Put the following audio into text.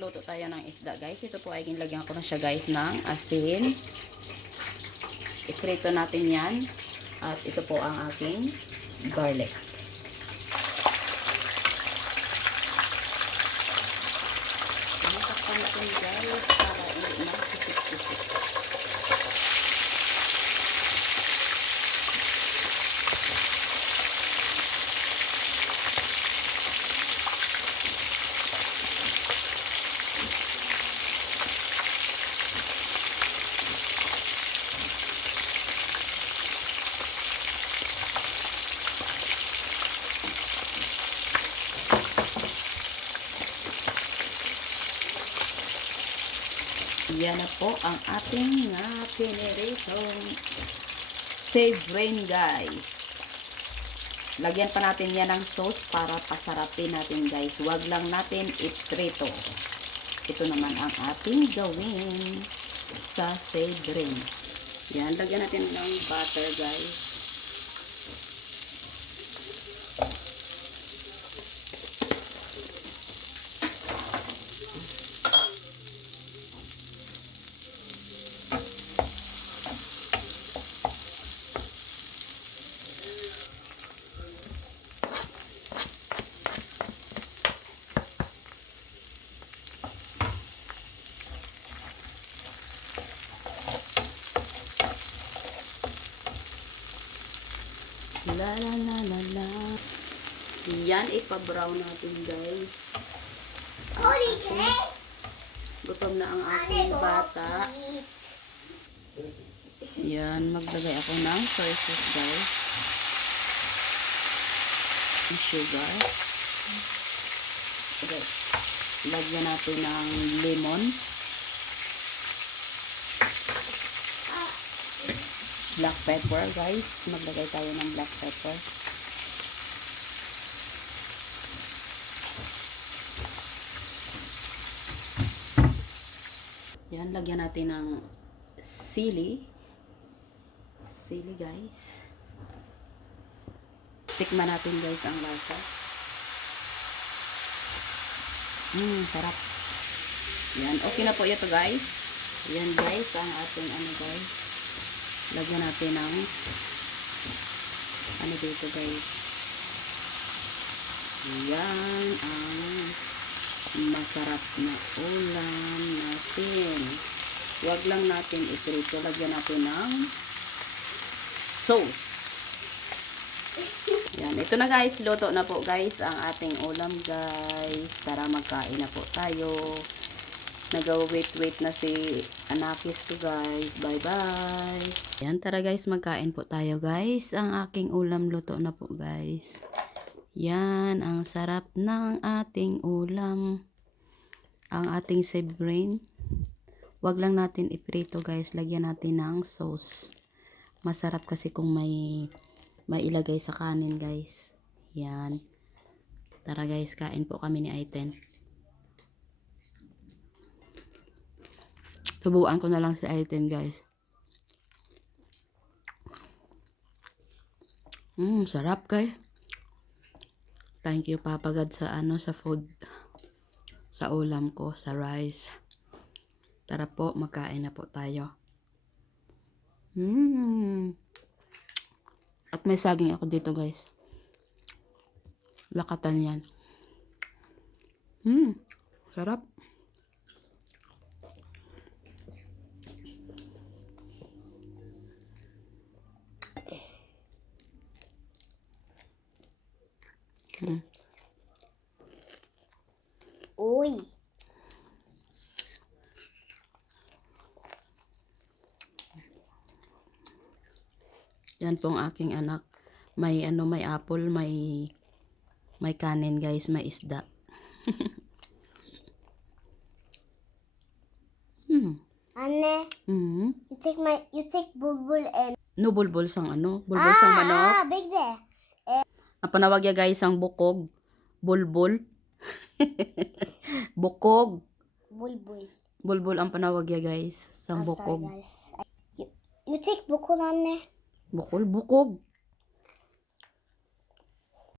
Luto tayo ng isda guys. Ito po ay ginlagyan ko na siya guys ng asin. Ikrito natin yan. At ito po ang aking garlic. Takpan natin guys para hindi na kisik-kisik. Yan na po ang ating nga piniritong save rain guys. Lagyan pa natin yan ng sauce para pasarapin natin guys. Huwag lang natin iprito. Ito naman ang ating gawin sa save rain. Yan, lagyan natin ng butter guys. La la la la la. Yan, ipa-brown natin guys. Gutom na ang aking bata. Yan, maglagay ako ng soy sauce guys. Sugar. Okay. Lagyan natin ng lemon. Black pepper guys. Maglagay tayo ng black pepper. Yan, lagyan natin ng sili. Sili guys. Tikman natin guys ang lasa. Mmm, sarap. Yan, okay na po ito guys. Yan guys, ang ating ano guys. Lagyan natin ng ano dito guys. Yan ang masarap na ulam natin. Huwag lang natin iprito. Lagyan natin ng sauce. Yan. Ito na guys. Luto na po guys ang ating ulam guys. Tara magkain na po tayo. Nag-wait-wait na si Anakis ko guys. Bye-bye. Yan. Tara guys. Magkain po tayo guys. Ang aking ulam luto na po guys. Yan. Ang sarap ng ating ulam. Ang ating save brain. Huwag lang natin iprito guys. Lagyan natin ng sauce. Masarap kasi kung may may ilagay sa kanin guys. Yan. Tara guys, kain po kami ni Aiten. Subuan ko na lang si Aiten guys. Mmm, sarap guys. Thank you Papa God sa ano sa food. Sa ulam ko, sa rice. Tara po, magkain na po tayo. Mmm. At may saging ako dito, guys. Lakatan yan. Hmm. Sarap. Hmm. Uy. Yan po ang aking anak. May ano, may apple, may may kanin, guys, may isda. hmm. Anne, Hmm. you take my, you take bulbul and... No bulbul sang ano? Bulbul sang manok. ah, big there. Ang panawag ya guys ang bukog. Bulbul. bukog. Bulbul. Bulbul ang panawag ya guys. Sang sorry bukog. guys. You, you take bukul Anne. Bukol, bukog.